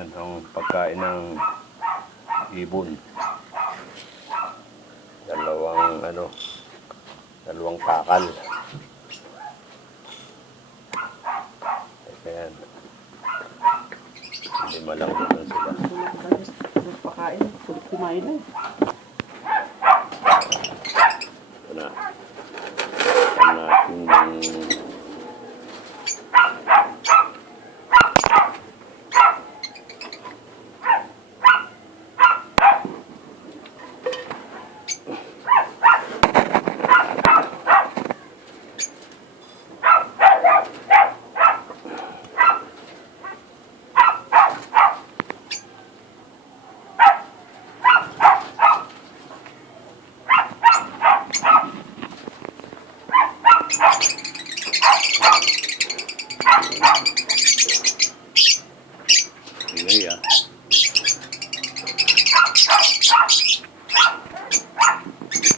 Yan ang pagkain ng ibon. Dalawang takal. Ayan. Hindi malangutan sila. Pakain, kumain na. Ito na. Ito natin ingay